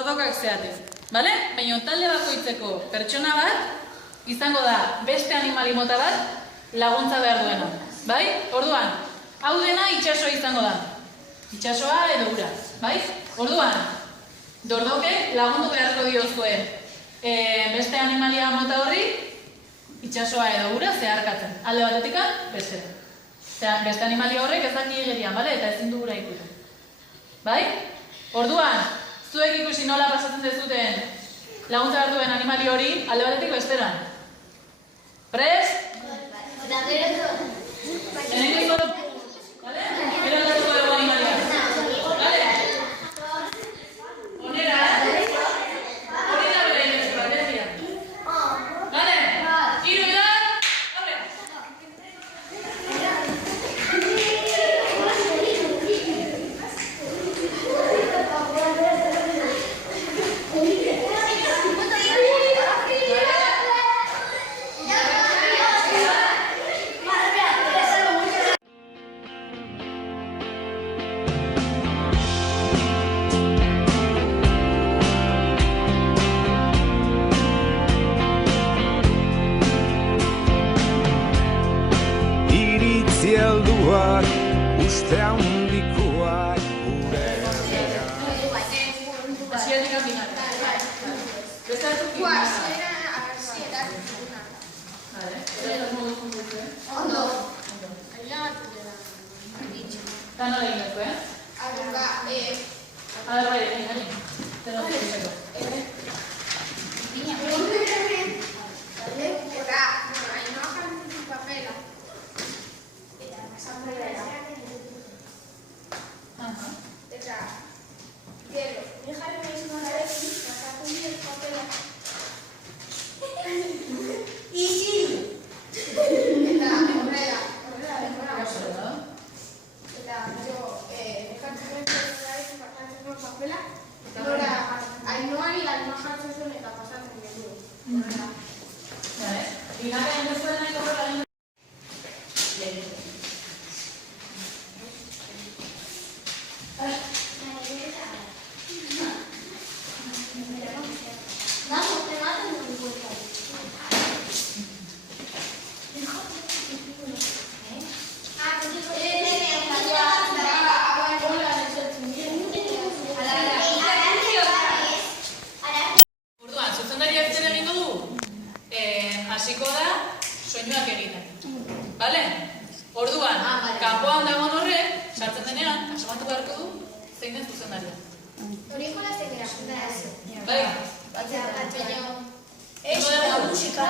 dordokak zeate. Bale? Baina talde bakoitzeko pertsona bat izango da beste animali mota bat laguntza behar duena. Bai? Orduan, hau dena itsasoa izango da. Itsasoa edo ura. Bai? Orduan, dordokek lagundu beharko diozue beste animalia mota horri itsasoa edo ura zeharkatzen. Alde batetik bestera. Beste animalia horrek ez daki igerian, bale? Eta ezin du ura ikutu. Bai? Orduan, zuek ikusi nola pasatzen dezuten laguntza behar duen animali hori alde batetik bestera. Prest? Eneko iko dugu. Bale? Gero aldatuko dugu animalia. Bale? Onera, hori da bera inozu bat, bale? Hiru da, aurre! Uste handikoak gure Asiatik apinat. Bestatuk Guaz, apinat. era agarrietak duguna. Vale, ez modu kontutzen. Ondo. Aila bat dela. Eta nola egin dut, Aduga, A ver, bai, egin. Teno zizeko. Eta, no jantzen papela. Eta, gero, ni jarri nahi zuanarekin, pasatu nire papela. Isil! Eta, horrela. Eta, jo, jartzen nire zuanarekin, pasatzen nire papela. Nora, Ainoari Ainoa jartzen zuen eta pasatzen genuen. Horrela. Vale, bigarren duzuen nahi horrela egin. Orduan, zuzendaria zer egingo du? Hasiko da soinuak egiten. Bale? Orduan, kanpoan dagoen horrek, sartzen denean, asmatu beharko du, zein den zuzendaria. Hori jolazten gara. Bai? Musika.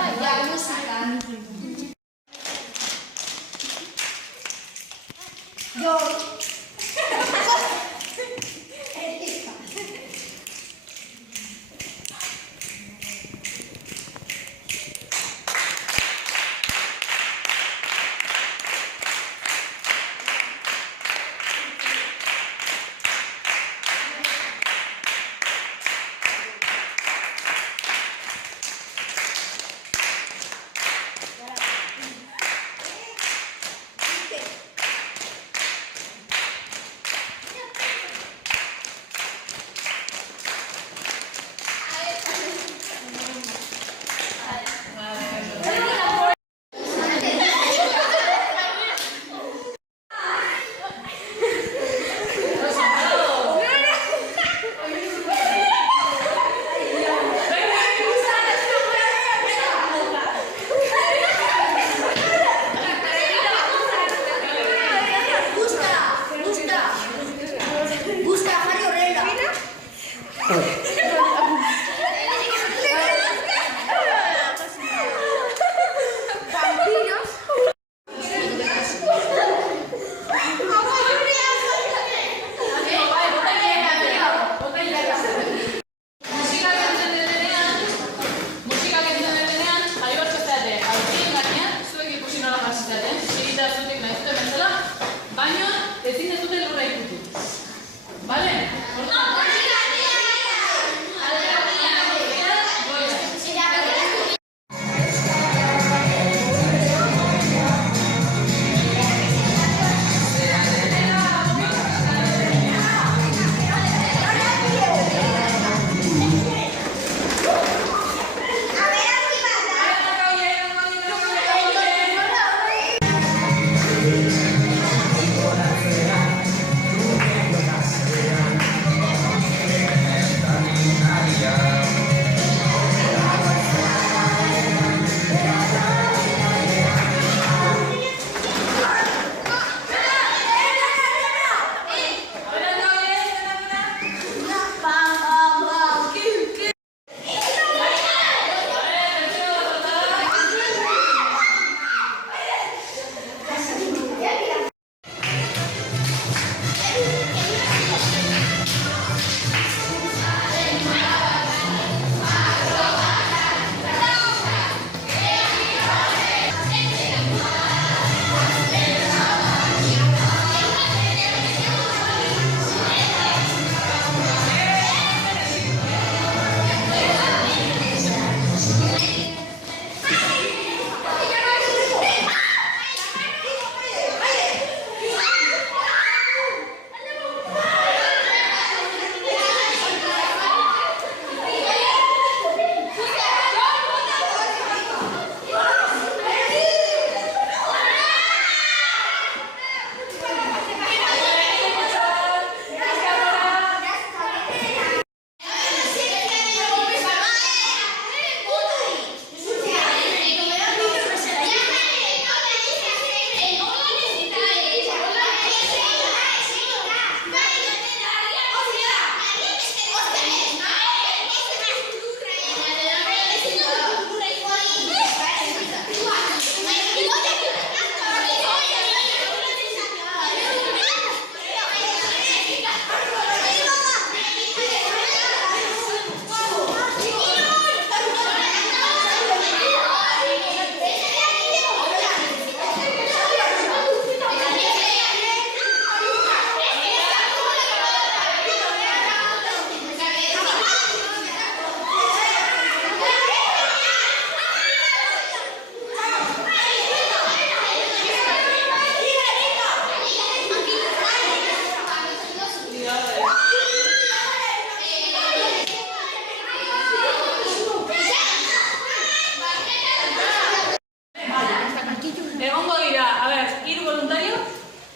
behar 3 voluntario,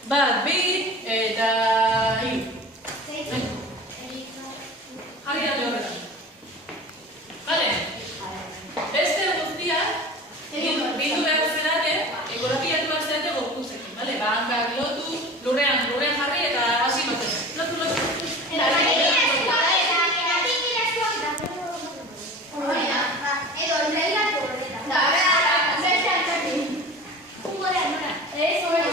1, 2, eta 3. Jarri alde horretan. Vale? Beste guztiak, bildu behar zerate, korapilatu behar zerate gorpuzekin, vale? Hankak lotu, lurrean jarri eta hasi batzen. Lotu. Eso es.